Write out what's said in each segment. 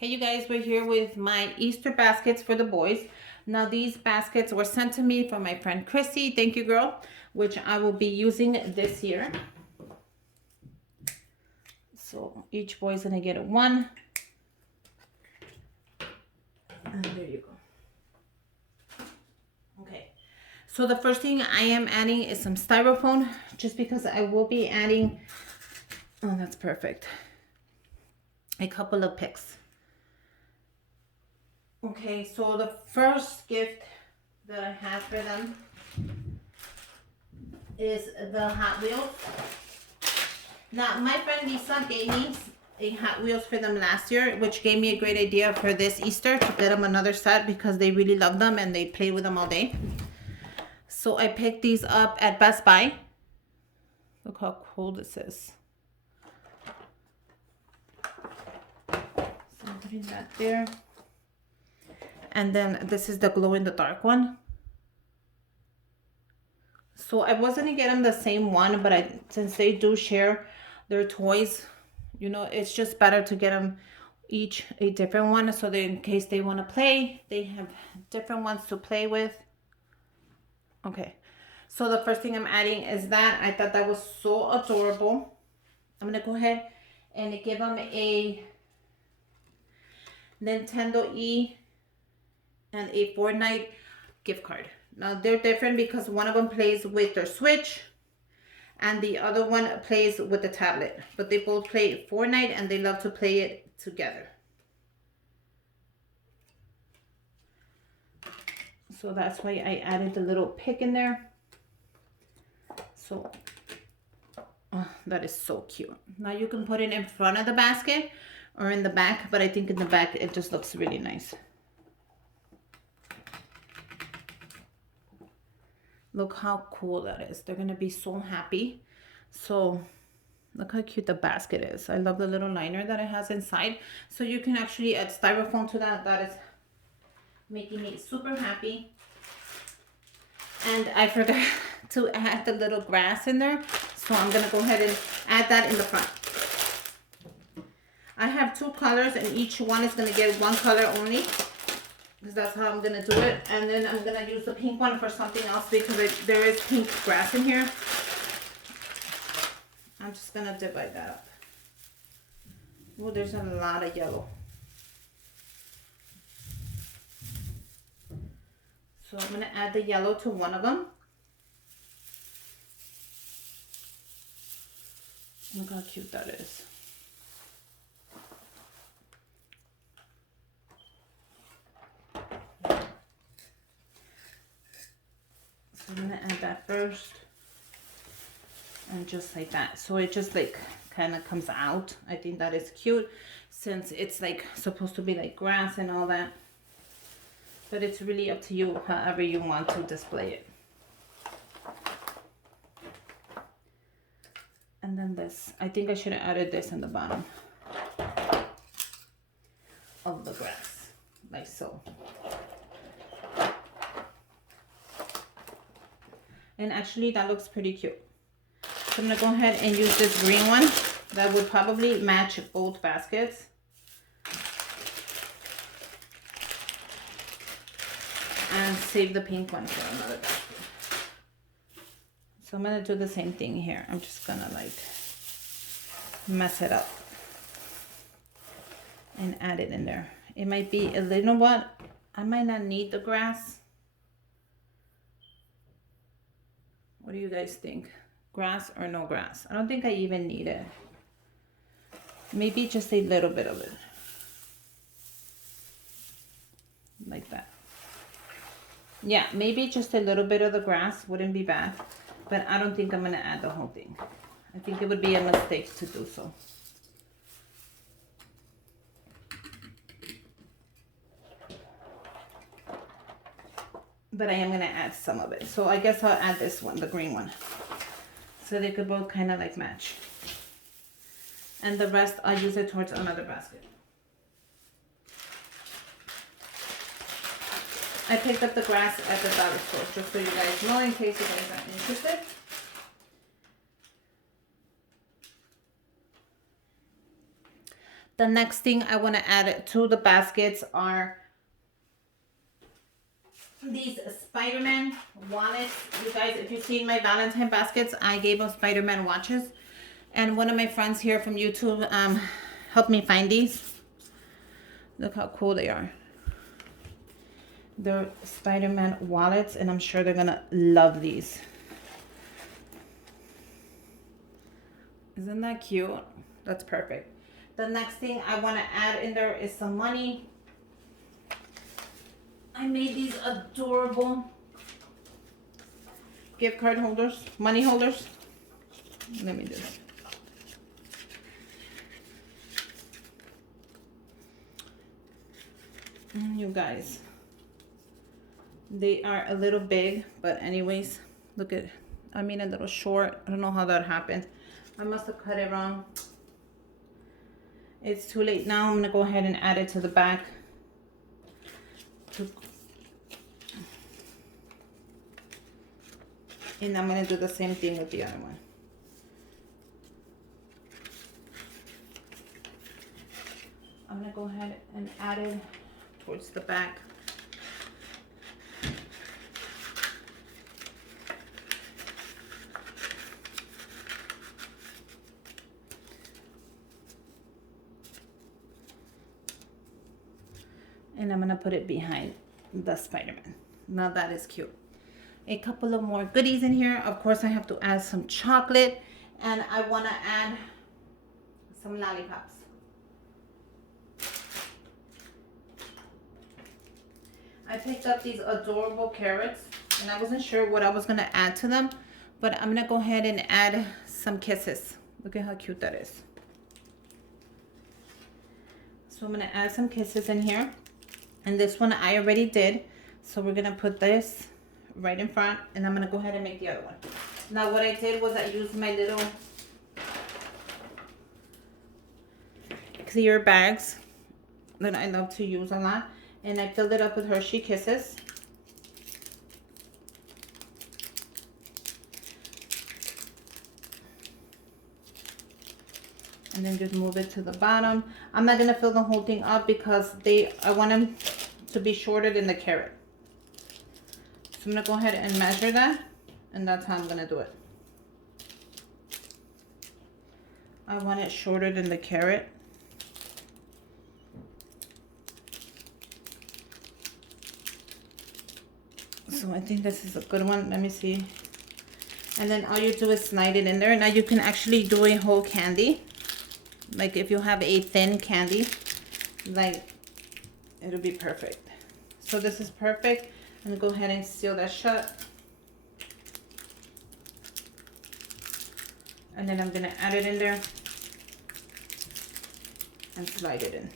Hey you guys, we're here with my Easter baskets for the boys. Now these baskets were sent to me from my friend Chrissy. Thank you, girl. Which I will be using this year. So each boy is gonna get one. And there you go. Okay. So the first thing I am adding is some styrofoam, just because I will be adding, oh that's perfect, a couple of picks. Okay, so the first gift that I have for them is the Hot Wheels. Now, my friend Lisa gave me a Hot Wheels for them last year, which gave me a great idea for this Easter to get them another set because they really love them and they play with them all day. So I picked these up at Best Buy. Look how cool this is. So I'm putting that there. And then this is the glow in the dark one. So I was gonna get them the same one, but since they do share their toys, you know, it's just better to get them each a different one, so that in case they want to play, they have different ones to play with. Okay, so the first thing I'm adding is that. I thought that was so adorable. I'm gonna go ahead and give them a Nintendo E and a Fortnite gift card. Now they're different because one of them plays with their Switch and the other one plays with the tablet. But they both play Fortnite and they love to play it together. So that's why I added the little pick in there. So that is so cute. Now you can put it in front of the basket or in the back, but I think in the back it just looks really nice. Look how cool that is. They're gonna be so happy. So look how cute the basket is. I love the little liner that it has inside. So you can actually add styrofoam to that. That is making me super happy. And I forgot to add the little grass in there. So I'm gonna go ahead and add that in the front. I have two colors and each one is gonna get one color only, because that's how I'm gonna do it. And then I'm gonna use the pink one for something else because there is pink grass in here. I'm just gonna divide that up. Oh, there's a lot of yellow. So I'm gonna add the yellow to one of them. Look how cute that is. I'm gonna add that first, and just like that, so it just like kind of comes out. I think that is cute since it's like supposed to be like grass and all that, but it's really up to you however you want to display it. And then this, I think I should have added this in the bottom of the grass, like so. And actually that looks pretty cute. So I'm gonna go ahead and use this green one that would probably match both baskets. And save the pink one for another basket. So I'm gonna do the same thing here. I'm just gonna like mess it up and add it in there. It might be a little what, I might not need the grass. What do you guys think? Grass or no grass? I don't think I even need it. Maybe just a little bit of it. Like that. Yeah, maybe just a little bit of the grass wouldn't be bad. But I don't think I'm going to add the whole thing. I think it would be a mistake to do so. But I am going to add some of it. So I guess I'll add this one, the green one. So they could both kind of like match. And the rest I'll use it towards another basket. I picked up the grass at the dollar store, just so you guys know, in case you guys are interested. The next thing I want to add to the baskets are these Spider-Man wallets. You guys, if you've seen my Valentine baskets, I gave them Spider-Man watches. And one of my friends here from YouTube helped me find these. Look how cool they are. They're Spider-Man wallets, and I'm sure they're gonna love these. Isn't that cute? That's perfect. The next thing I want to add in there is some money. I made these adorable gift card holders, money holders. Let me do that. You guys, they are a little big, but anyways, look at, I mean a little short. I don't know how that happened. I must have cut it wrong. It's too late now. I'm gonna go ahead and add it to the back. And I'm gonna do the same thing with the other one. I'm gonna go ahead and add it towards the back. And I'm gonna put it behind the Spider-Man. Now that is cute. A couple of more goodies in here. Of course, I have to add some chocolate, and I wanna add some lollipops. I picked up these adorable carrots, and I wasn't sure what I was gonna add to them, but I'm gonna go ahead and add some kisses. Look at how cute that is. So I'm gonna add some kisses in here. And this one I already did. So we're gonna put this right in front, and I'm gonna go ahead and make the other one. Now what I did was I used my little clear bags that I love to use a lot, and I filled it up with Hershey Kisses. And then just move it to the bottom. I'm not gonna fill the whole thing up because I want them to be shorter than the carrot. So I'm gonna go ahead and measure that, and that's how I'm gonna do it. I want it shorter than the carrot. So I think this is a good one. Let me see. And then all you do is slide it in there. Now you can actually do a whole candy. Like if you have a thin candy, like it'll be perfect. So this is perfect. I'm gonna go ahead and seal that shut. And then I'm gonna add it in there and slide it in.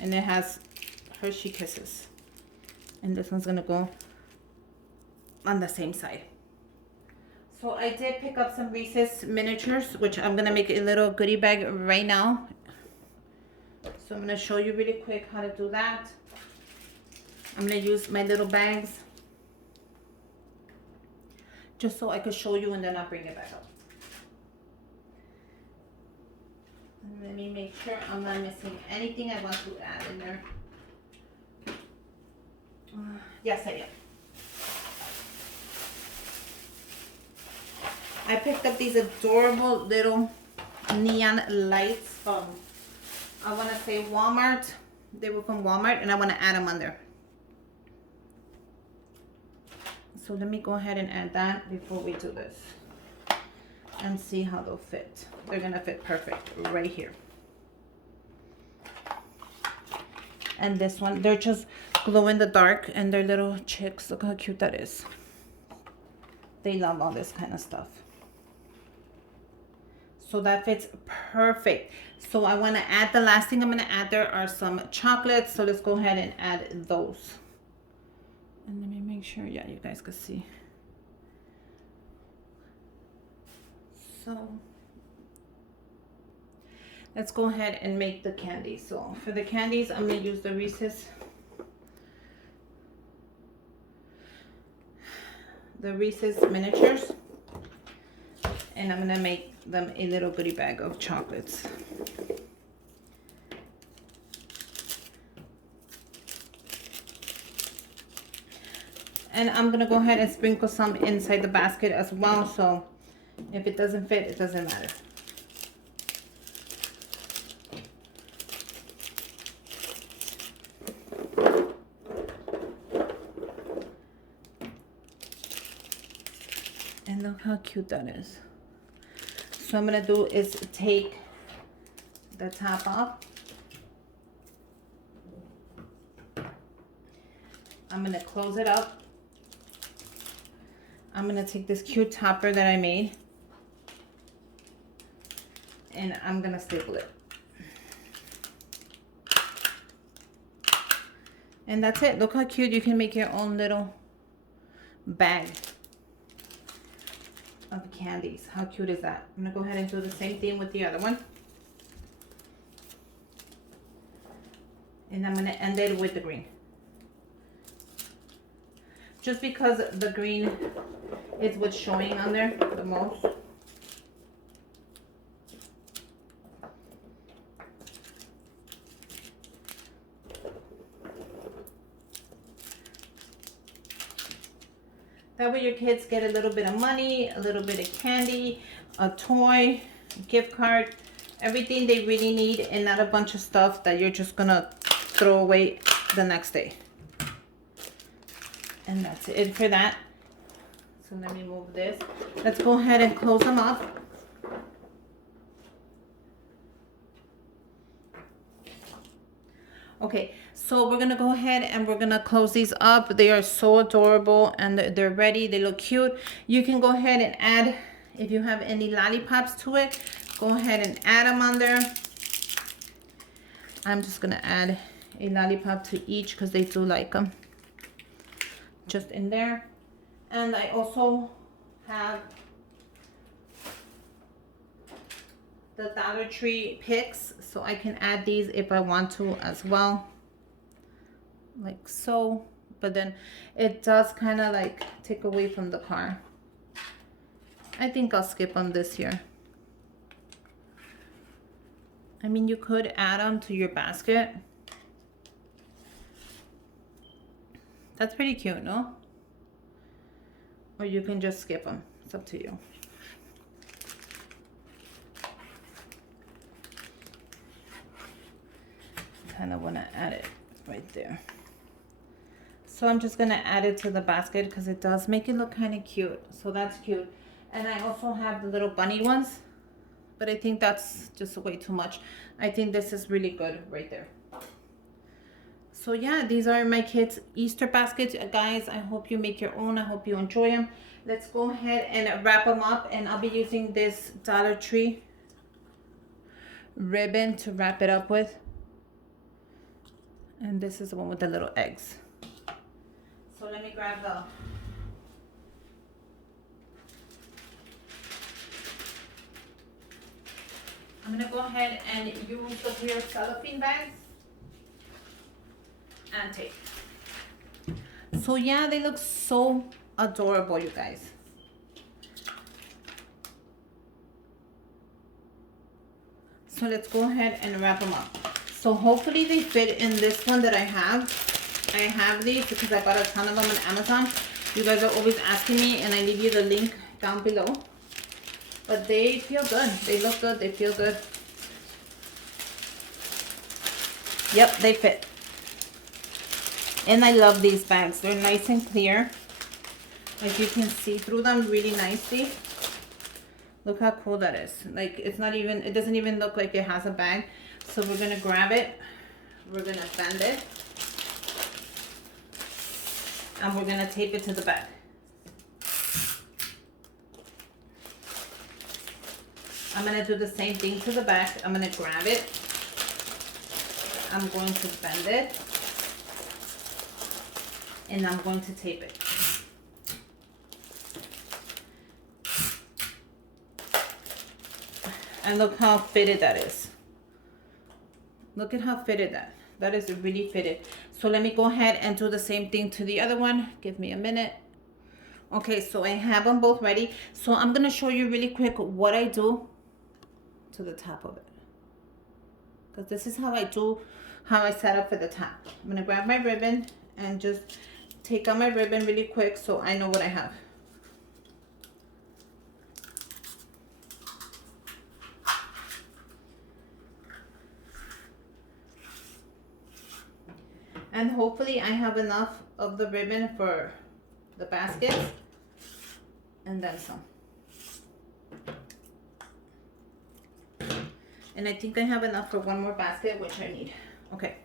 And it has Hershey Kisses. And this one's gonna go on the same side. So I did pick up some Reese's miniatures, which I'm gonna make a little goodie bag right now. So I'm gonna show you really quick how to do that. I'm gonna use my little bags just so I could show you, and then I'll bring it back up. And let me make sure I'm not missing anything I want to add in there. Yes, I am. I picked up these adorable little neon lights from, I want to say Walmart. They were from Walmart, and I want to add them on there. So let me go ahead and add that before we do this and see how they'll fit. They're going to fit perfect right here. And this one, they're just glow in the dark, and they're little chicks. Look how cute that is. They love all this kind of stuff. So that fits perfect. So I want to add, the last thing I'm going to add there are some chocolates. So let's go ahead and add those. And let me make sure, yeah, you guys can see. So let's go ahead and make the candy. So for the candies, I'm going to use the Reese's. The Reese's miniatures. And I'm going to make them a little goodie bag of chocolates. And I'm gonna go ahead and sprinkle some inside the basket as well, so if it doesn't fit, it doesn't matter. And look how cute that is. So I'm gonna do is take the top off. I'm gonna close it up. I'm gonna take this cute topper that I made and I'm gonna staple it. And that's it. Look how cute. You can make your own little bag of candies. How cute is that? I'm gonna go ahead and do the same thing with the other one. And I'm gonna end it with the green. Just because the green is what's showing on there the most. That way your kids get a little bit of money, a little bit of candy, a toy, gift card, everything they really need, and not a bunch of stuff that you're just gonna throw away the next day. And that's it for that. So let me move this. Let's go ahead and close them up. Okay, so we're gonna go ahead and we're gonna close these up. They are so adorable and they're ready. They look cute. You can go ahead and add, if you have any lollipops to it, go ahead and add them on there. I'm just gonna add a lollipop to each because they do like them. Just in there. And I also have the Dollar Tree picks, so I can add these if I want to as well, like so. But then it does kind of like take away from the car. I think I'll skip on this year. I mean, you could add them to your basket. That's pretty cute, no? Or you can just skip them. It's up to you. Kind of want to add it right there. So I'm just going to add it to the basket because it does make it look kind of cute. So that's cute. And I also have the little bunny ones, but I think that's just way too much. I think this is really good right there. So yeah, these are my kids' Easter baskets. Guys, I hope you make your own. I hope you enjoy them. Let's go ahead and wrap them up. And I'll be using this Dollar Tree ribbon to wrap it up with. And this is the one with the little eggs. So let me grab the... I'm going to go ahead and use the clear cellophane bags. And tape. So yeah, they look so adorable, you guys. So let's go ahead and wrap them up. So hopefully they fit in this one that I have. I have these because I bought a ton of them on Amazon. You guys are always asking me, and I leave you the link down below. But they feel good. They look good. They feel good. Yep, they fit. And I love these bags. They're nice and clear. Like you can see through them really nicely. Look how cool that is. Like it's not even, it doesn't even look like it has a bag. So we're gonna grab it. We're gonna bend it. And we're gonna tape it to the back. I'm gonna do the same thing to the back. I'm gonna grab it. I'm going to bend it. And I'm going to tape it. And look how fitted that is. Look at how fitted that is really fitted. So let me go ahead and do the same thing to the other one. Give me a minute. Okay, so I have them both ready. So I'm gonna show you really quick what I do to the top of it. Because this is how I set up for the top. I'm gonna grab my ribbon and just take out my ribbon really quick so I know what I have. And hopefully I have enough of the ribbon for the baskets and then some. And I think I have enough for one more basket, which I need. Okay.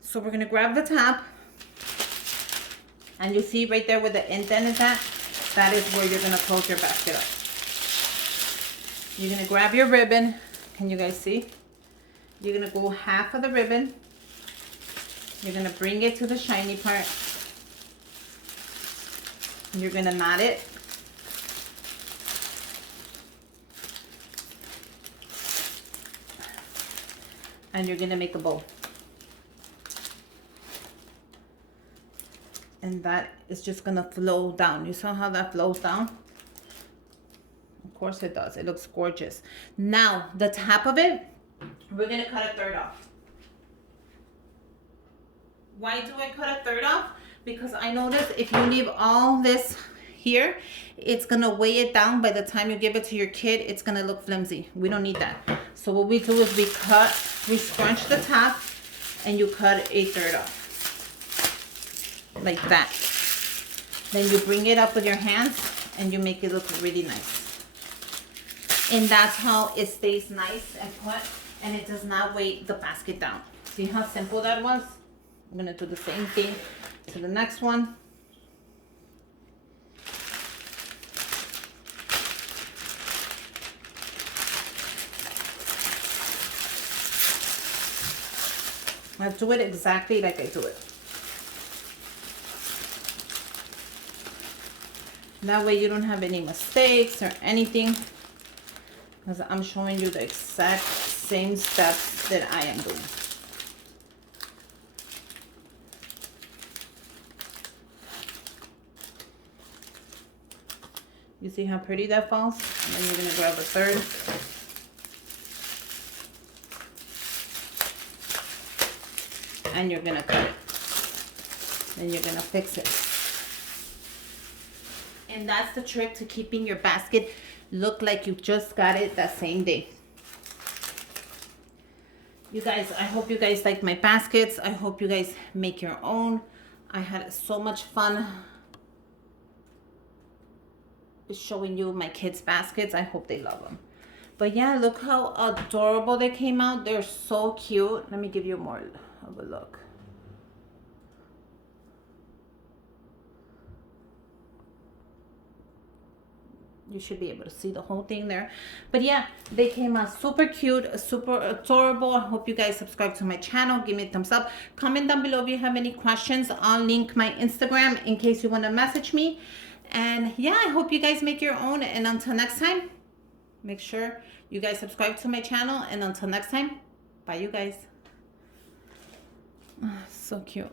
So we're gonna grab the top. And you see right there where the indent is at, that is where you're gonna close your basket up. You're gonna grab your ribbon. Can you guys see? You're gonna go half of the ribbon. You're gonna bring it to the shiny part. You're gonna knot it. And you're gonna make a bow. And that is just gonna flow down. You saw how that flows down? Of course it does. It looks gorgeous. Now, the top of it, we're gonna cut a third off. Why do I cut a third off? Because I noticed if you leave all this here, it's gonna weigh it down. By the time you give it to your kid, it's gonna look flimsy. We don't need that. So what we do is we scrunch the top and you cut a third off. Like that. Then you bring it up with your hands and you make it look really nice. And that's how it stays nice and put, and it does not weigh the basket down. See how simple that was? I'm gonna do the same thing to the next one. I do it exactly like I do it. That way you don't have any mistakes or anything, because I'm showing you the exact same steps that I am doing. You see how pretty that falls? And then you're gonna grab a third. And you're gonna cut it. Then you're gonna fix it. And that's the trick to keeping your basket look like you just got it that same day. You guys, I hope you guys like my baskets. I hope you guys make your own. I had so much fun showing you my kids' baskets. I hope they love them. But yeah, look how adorable they came out. They're so cute. Let me give you more of a look. You should be able to see the whole thing there. But yeah, they came out super cute, super adorable. I hope you guys subscribe to my channel. Give me a thumbs up. Comment down below if you have any questions. I'll link my Instagram in case you want to message me. And yeah, I hope you guys make your own. And until next time, make sure you guys subscribe to my channel. And until next time, bye you guys. So cute.